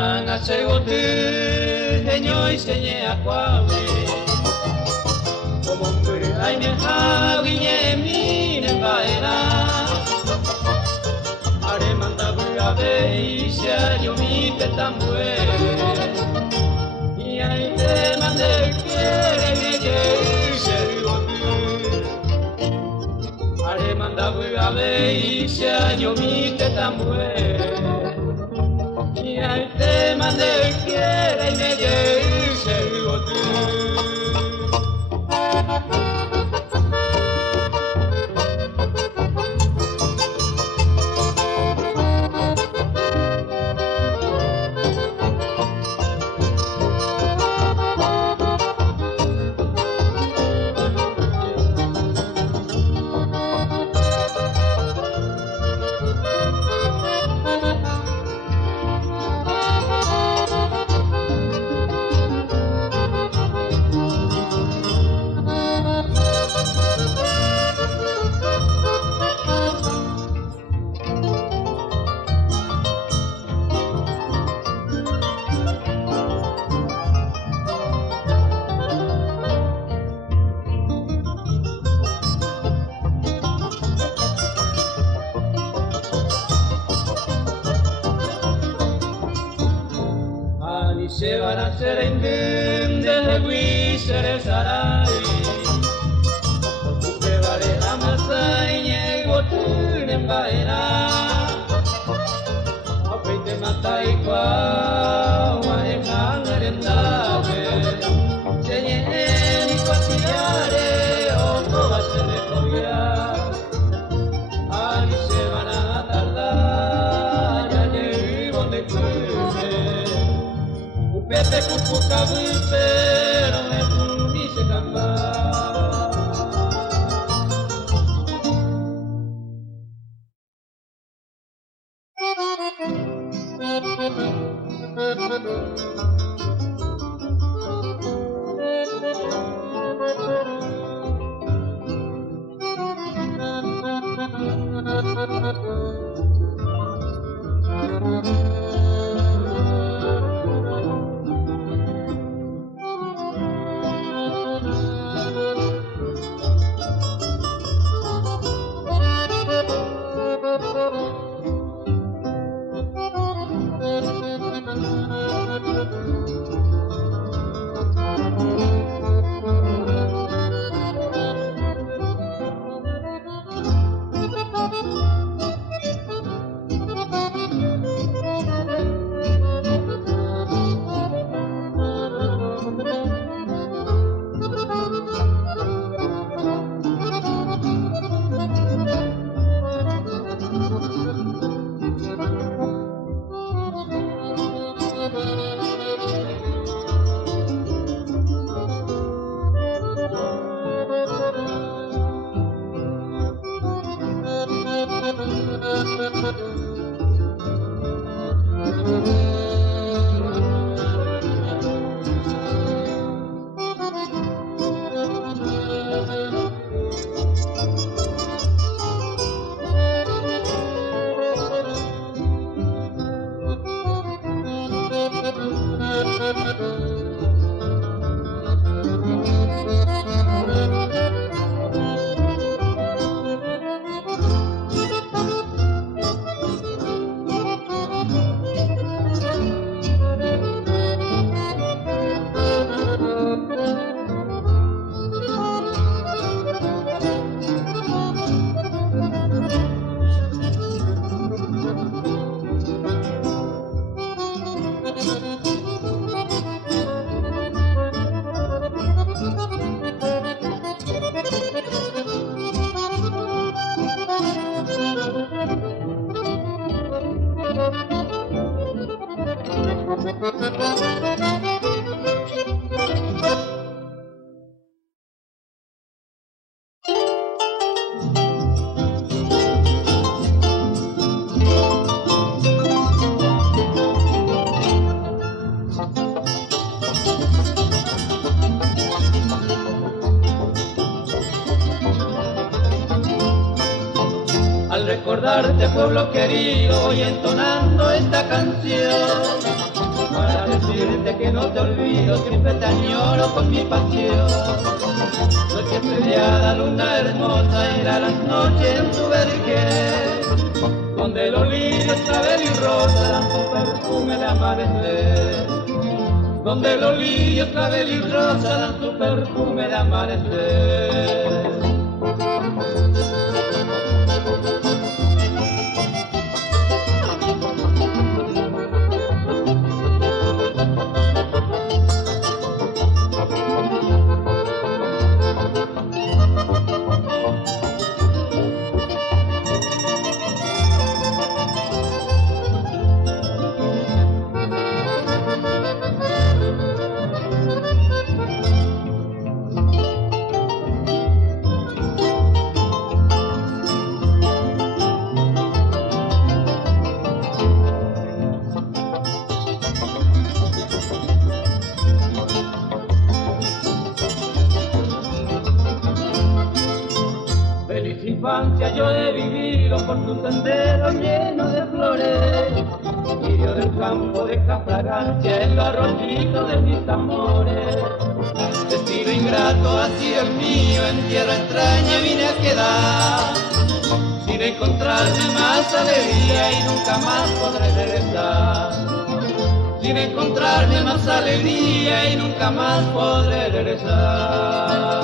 Angasegotu inoiz eneakoabe Komonburu haine jagine minen baera Areman da burabe izia jomitetan bue Iaite mandekere nege segotu Areman da burabe izia jomitetan bue Iaite mandekere nege segotu Se van a hacer en desde Guisere Sarai Uke bare amasai nego tunen baera Apeite matai kwa wae kangaren dabe Senye eni patiare oko basene koya Ani se van a tardar ya llevo de kune Pepe kuku kabupe no me pumise kamba Al recordarte pueblo querido y entonando esta canción para decirte que no te olvido, siempre te añoro con mi pasión. Noche estrellada, luna hermosa, irá las noches en tu vergel, donde los lirios, clavel y rosa dan su perfume de amanecer. Donde los lirios, clavel y rosa dan su perfume de amanecer. Yo he vivido por tu sendero lleno de flores, lirio del campo de fragancia, el arroyito de mis amores. Destino ingrato ha sido el mío, en tierra extraña vine a quedar, sin encontrarme más alegría y nunca más podré regresar. Sin encontrarme más alegría y nunca más podré regresar.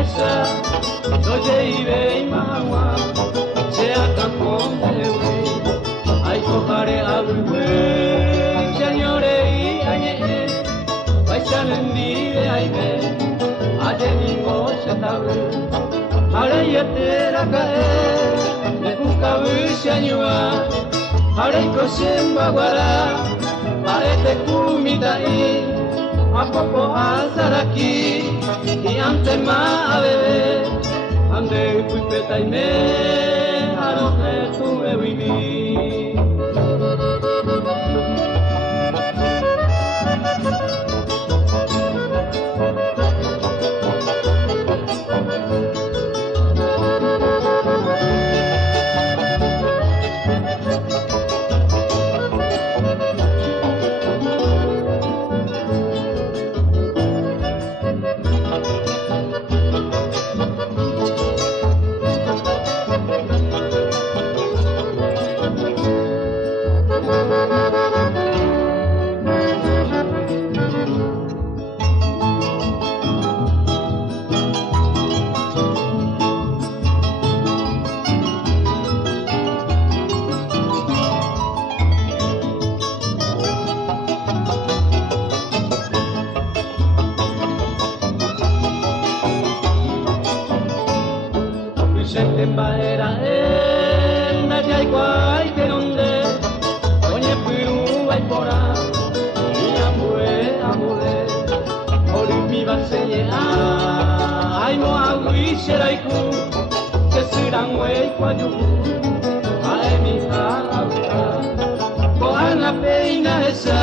esa, doye y ve y magua, sea campón de hui, ay cojare a hui, señores y añe, vaya lendide ay ve, aye ningo se tabe, ahora ya te la cae, le busca hui añua, ahora y cosen baguara, parece kumita y a poco alzar aquí y antes más a beber ande fui peta y me a lo que tuve vivir. Era el Naya igual que donde Oye Piru hay por ahí y amue Olimi va se llega ay no agui será iku que serán wey cuayu ay mi hija cojan la peina esa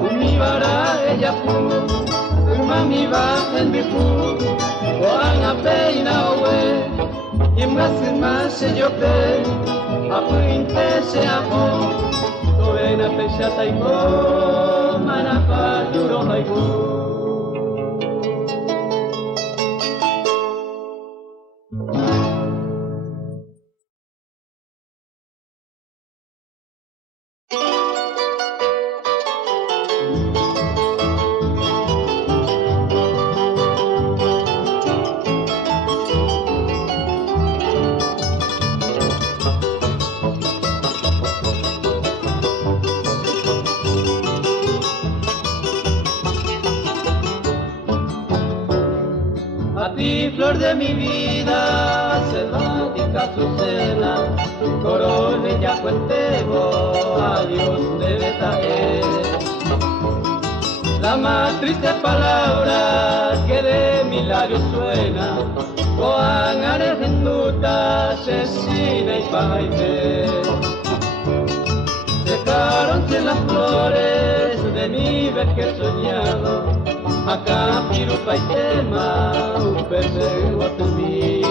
umi vara ella pu mami va en mi pu cojan la peina wey y más se yo pe a puinte se amo to ven a pesata y go manapa yuro no igu flor de mi vida, selvática Azucena, corone ya cuentego, adiós debe traer. La más triste palabra que de mi labio suena, Coan Argentuta, Cecina y Paine. Secaronse las flores de mi vejez soñado, acá pirupa y tema, un perseguo a tu mí.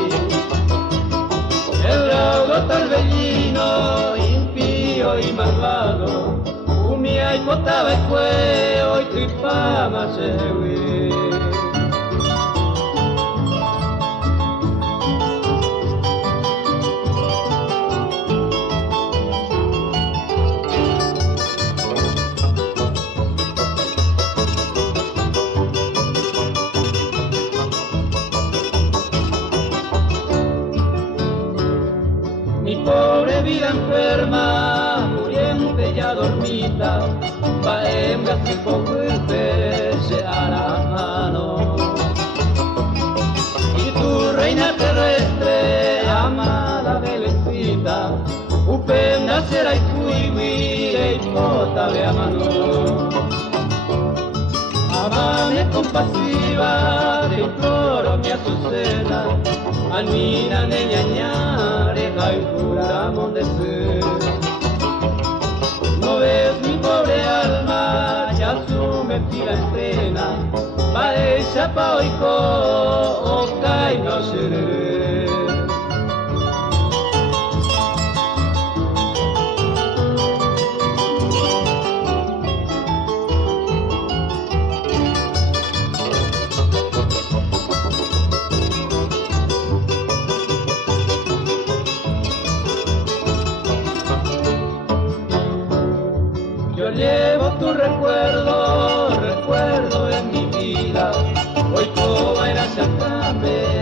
El raudo torbellino, impío y malvado, umia y potaba y cueo y tripama se huí. Pobre vida enferma, muriente ya dormita, pa' hembras que convierte se hará mano. Y tu reina terrestre, amada Belecita, upenda será y cuivi y pota de amano. Amame compasiva, te imploro mi Azucena, Anina neñañare, juramos de ser. No ves mi pobre alma, ya su mentira en pena, pa' esa pa' oico, oca y no seré. Yo llevo tu recuerdo en mi vida, hoy como era sacame.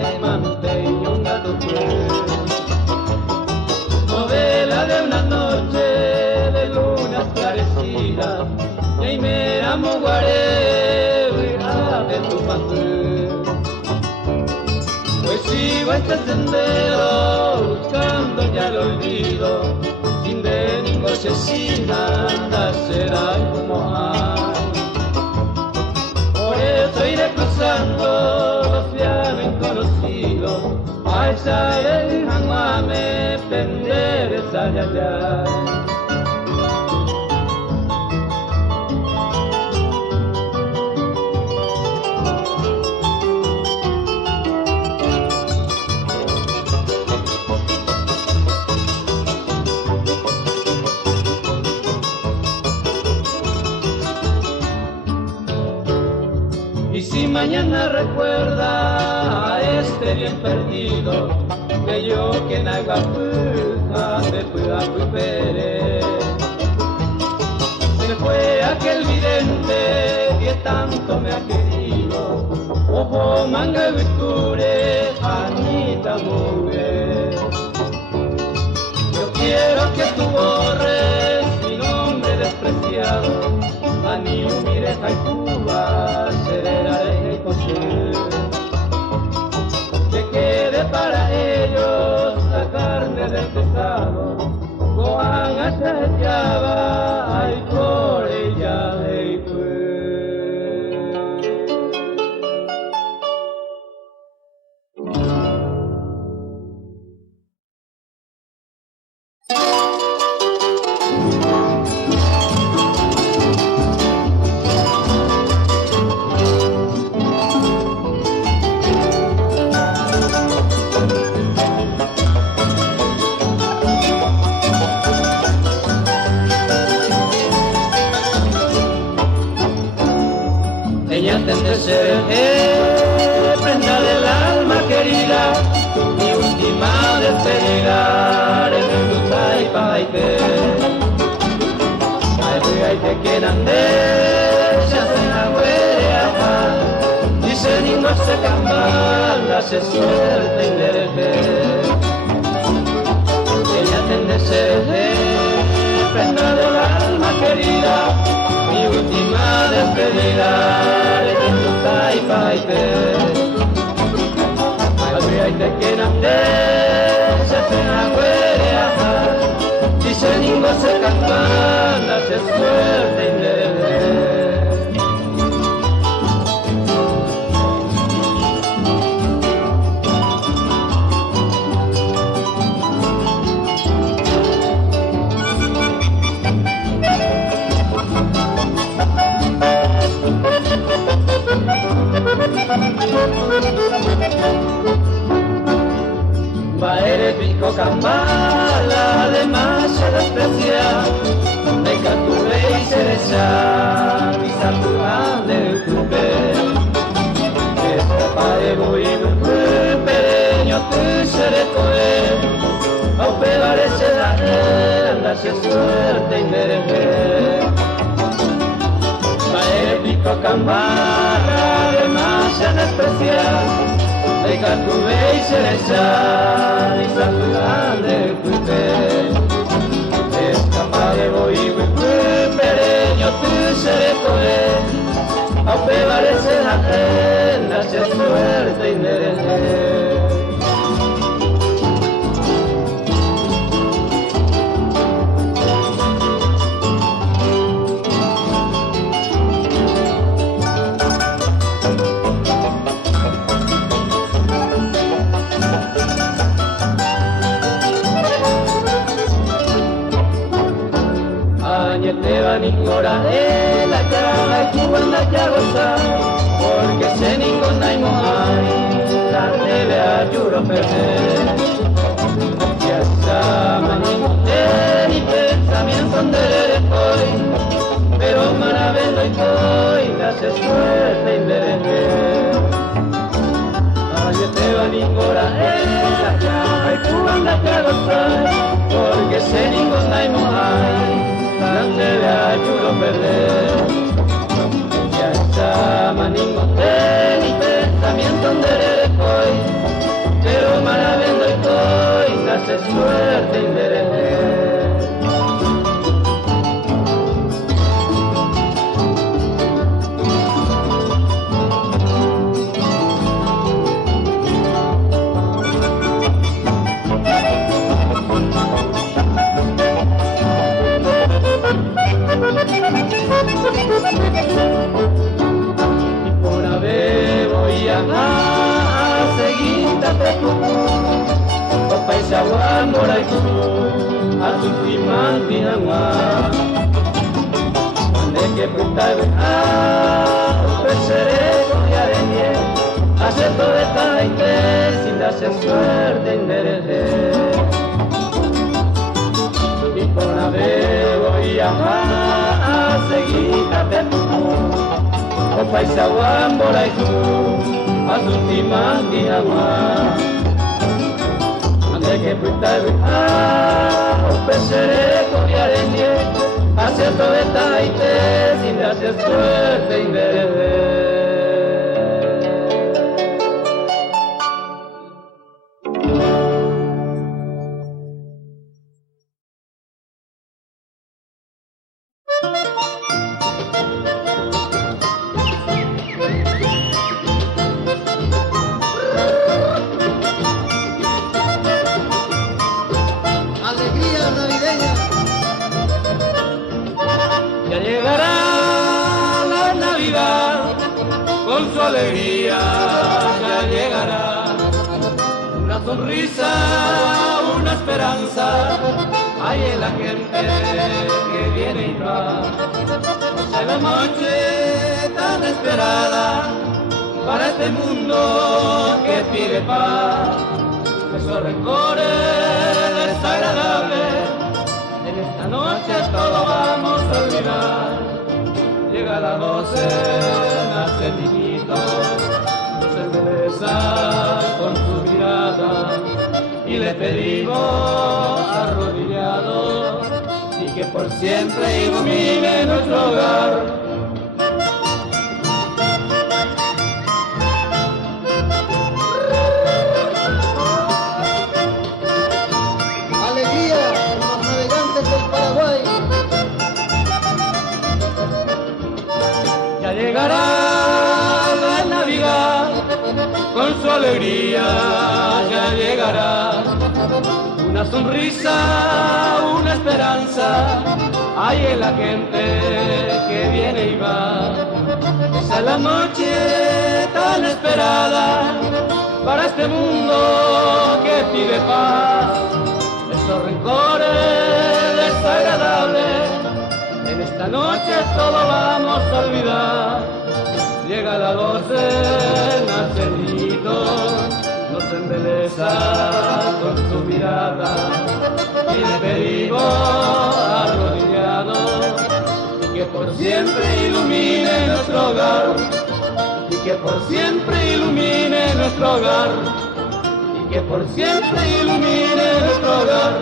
y me amo guaré, de tu papel. Pues sigo este sendero buscando ya el olvido, sin de ninguna asesina, será como hay. Por eso iré cruzando los viajes conocidos, a esa del Jamame, penderes allá. Y si mañana recuerda a este bien perdido, que yo que en agua puja me fui a Pere. Se fue aquel vidente que tanto me ha querido, ojo manga victure, Anita mujer. Yo quiero que tú borres mi nombre despreciado, a ni mires a Cuba, seré y coser. Que quede para ellos la carne del pescado, Goan hasta Java, ay por ella, hey pues. Ella tende ser prenda del alma querida, mi última despedida, en el Duzay Paite. Ay, te quedan de ellas en la huella, dicen y no se cambia, se suelta y dereche. Ella tende ser prenda del alma querida, mi última despedida, en el Duzay Paite. Ay, te quedan de ellas en la huella, dicen y no se cambia, se suelta y dereche. Baere pico cambala, además se desprecia, me capturé y cereza, mi saturán del clube. Escaparé muy un pereño, te seré coer, a pegaré se da se suerte y merece. Baere pico cambala, además se desprecia, de Catuve y Cereza, y San Juan del Cuipe. Escaparé voy y pereño, tú seré coer, a pegaré se da se suerte y merece. Te van a ignorar la cara y cuando ya goza, porque se ninguna y hay, la debe ayudo a perder. Ya está, manito, ni pensamiento de hoy, pero maravelo y hoy, hace suerte y merece. Ay, te van a ignorar la cara y cuando ya goza, porque se ninguna y hay, no debe ayudo a perder. Ya está maningo ni pensamiento de hoy, pero maravendo y hoy nace suerte y merece. Y por ave voy a seguirte tú, o paisa guambora y tú, a tu timantinagua. Cuando que puta pesere con yareñe, hacer todo esta gente sin darse suerte en derede. Y por la vez voy a seguirte tú, o paisa guambora y tú, a tu timantinagua. Cuando que puta pesere con yareñe, hacer todo esta gente sin darse suerte en derede. Ya llegará la Navidad, con su alegría ya llegará. Una sonrisa, una esperanza, hay en la gente que viene y va. Es la noche tan esperada para este mundo que pide paz. Esos rencores desagradables, en esta noche todo vamos a olvidar. Llega a las 12, nace el niñito, nos embeleza con su mirada y le pedimos arrodillado y que por siempre ilumine nuestro hogar. Ya llegará la Navidad, con su alegría ya llegará. Una sonrisa, una esperanza, hay en la gente que viene y va. Esa es la noche tan esperada para este mundo que pide paz. Esos rencores desagradables, en esta noche todo vamos a olvidar. Llega la 12, nace el niñito, nos embeleza con su mirada y le pedimos arrodillado y que por siempre ilumine nuestro hogar, y que por siempre ilumine nuestro hogar, y que por siempre ilumine nuestro hogar.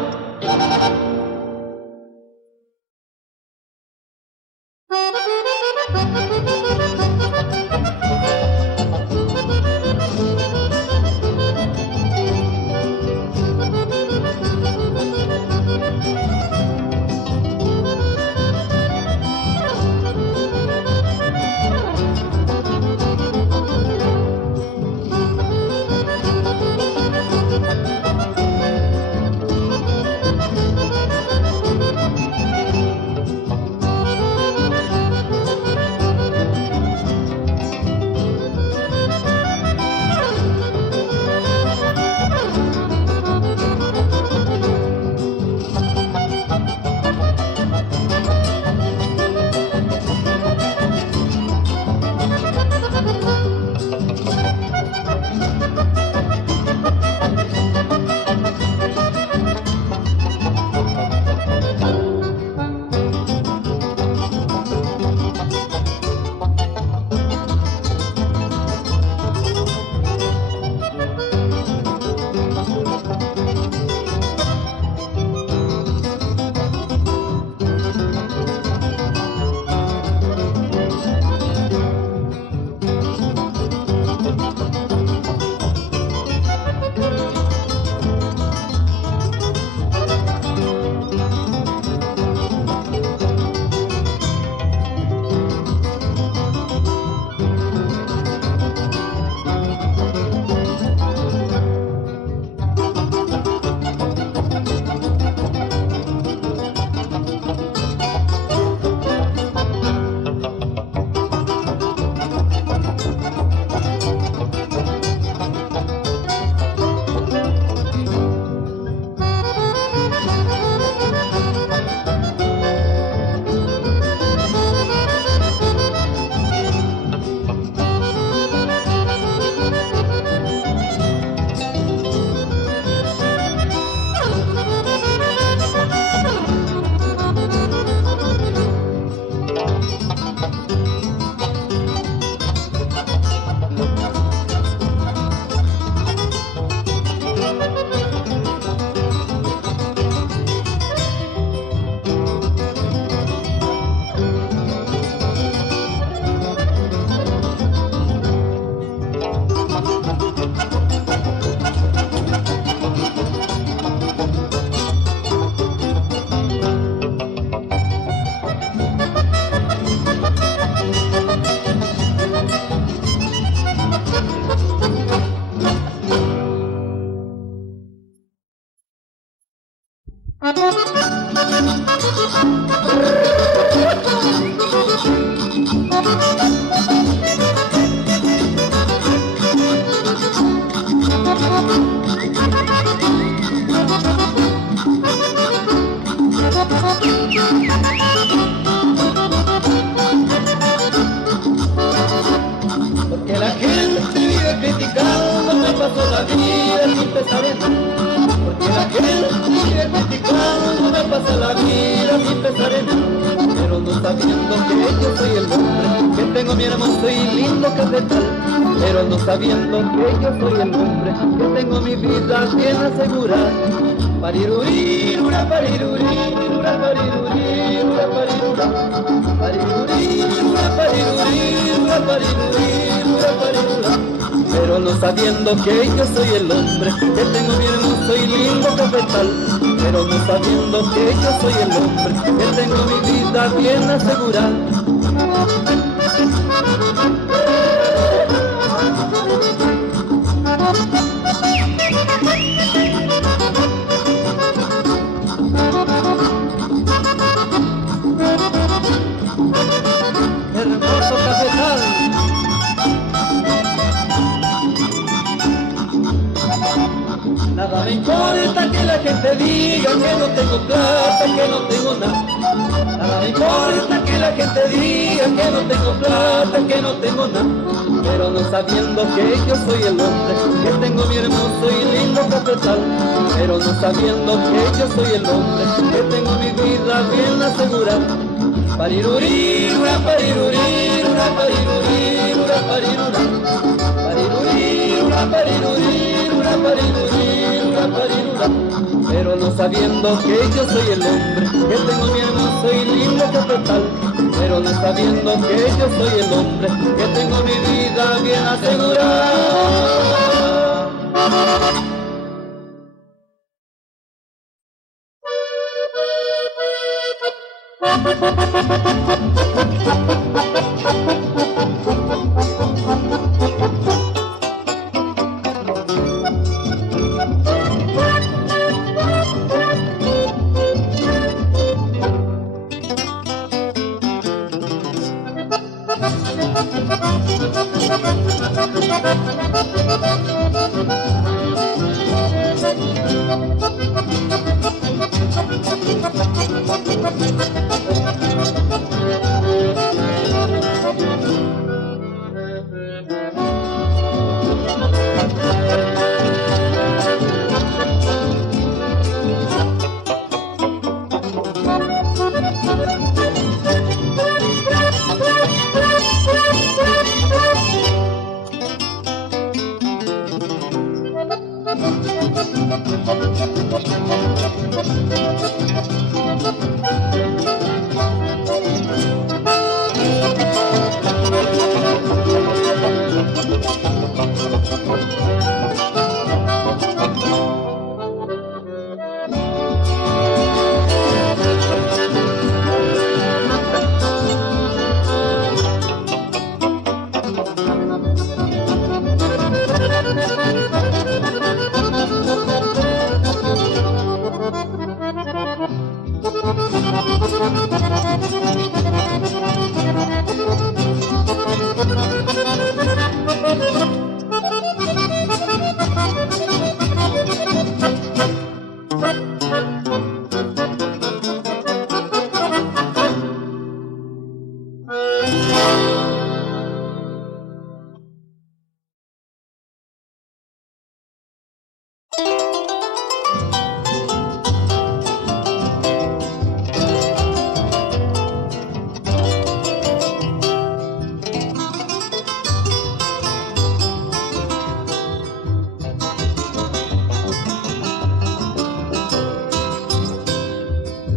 Porque la gente vive criticando, me paso la vida sin pensar en nada. Porque la gente vive criticando, me pasa la vida sin pensar en nada. Pero no sabiendo que yo soy el hombre, que tengo mi hermoso y lindo cafetal. Pero no sabiendo que yo soy el hombre, que tengo mi vida bien asegurada. Parirurirura, parirurirura, parirurirura, parirura. Parirurirura, parirurirura, parirurirura, parirura. Pero no sabiendo que yo soy el hombre, que tengo mi hermoso y lindo cafetal. Pero no sabiendo que yo soy el hombre, que tengo mi vida bien asegurada. Hermoso cafetal. Nada me importa que la gente diga que no tengo plata, que no tengo nada. Nada me importa que la gente diga que no tengo plata, que no tengo nada. Pero no sabiendo que yo soy el hombre, que tengo mi hermoso y lindo cafetal. Pero no sabiendo que yo soy el hombre, que tengo mi vida bien asegurada. Parirurirura, parirurirura, parirurirura, parirura. Parirurirura, parirurirura, parirurirura, parirura. Pero no sabiendo que yo soy el hombre, que tengo mi hermoso y lindo cafetal. Pero no sabiendo que yo soy el hombre, que tengo mi vida bien asegurada.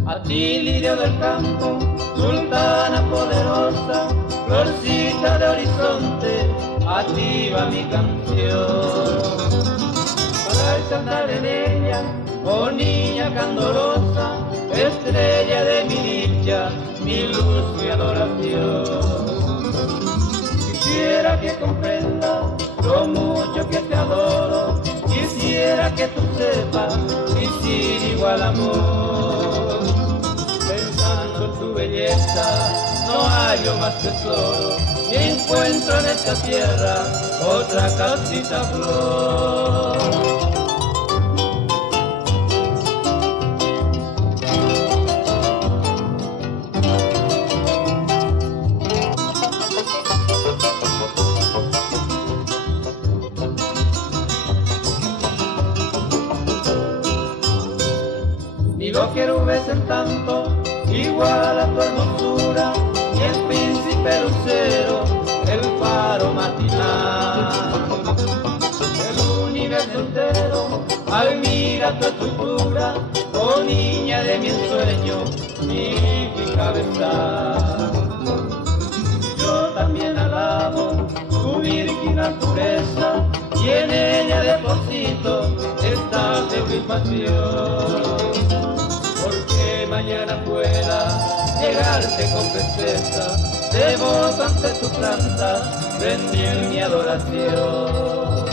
A ti, lirio del campo, sultana poderosa, florcita de horizonte, a ti va mi canción. Para cantar en ella, oh niña candorosa, estrella de mi dicha, mi luz y adoración. Quisiera que comprendas lo mucho que te adoro, quisiera que tú sepas mi sin igual amor. tu belleza, no hallo más tesoro, ni encuentro en esta tierra otra casita flor. Ni los querubes en tanto, igual a tu hermosura, y el príncipe lucero, el faro matinal. El universo entero admira tu estructura, oh niña de mi ensueño, mi cabeza. Yo también alabo tu virginal pureza, y en ella deposito esta satisfacción. Porque mañana pueda llegarte con presteza, devoto ante tu planta, rendir mi adoración.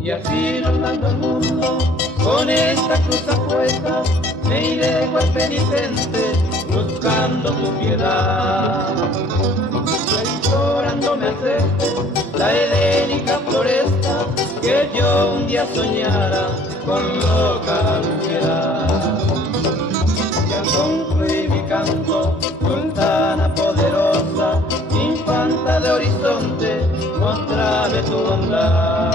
Y así rondando el mundo, con esta cruz apuesta, me iré cual penitente, buscando tu piedad. Implorando me aceptes la helénica floresta, que yo un día soñara con loca ansiedad. Y al concluir mi canto, sultana poderosa, infanta de horizonte, mostrame tu bondad.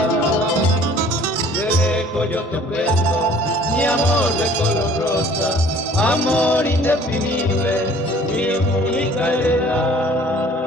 Yo te ofrezco mi amor de color rosa, amor indefinible, mi única heredad.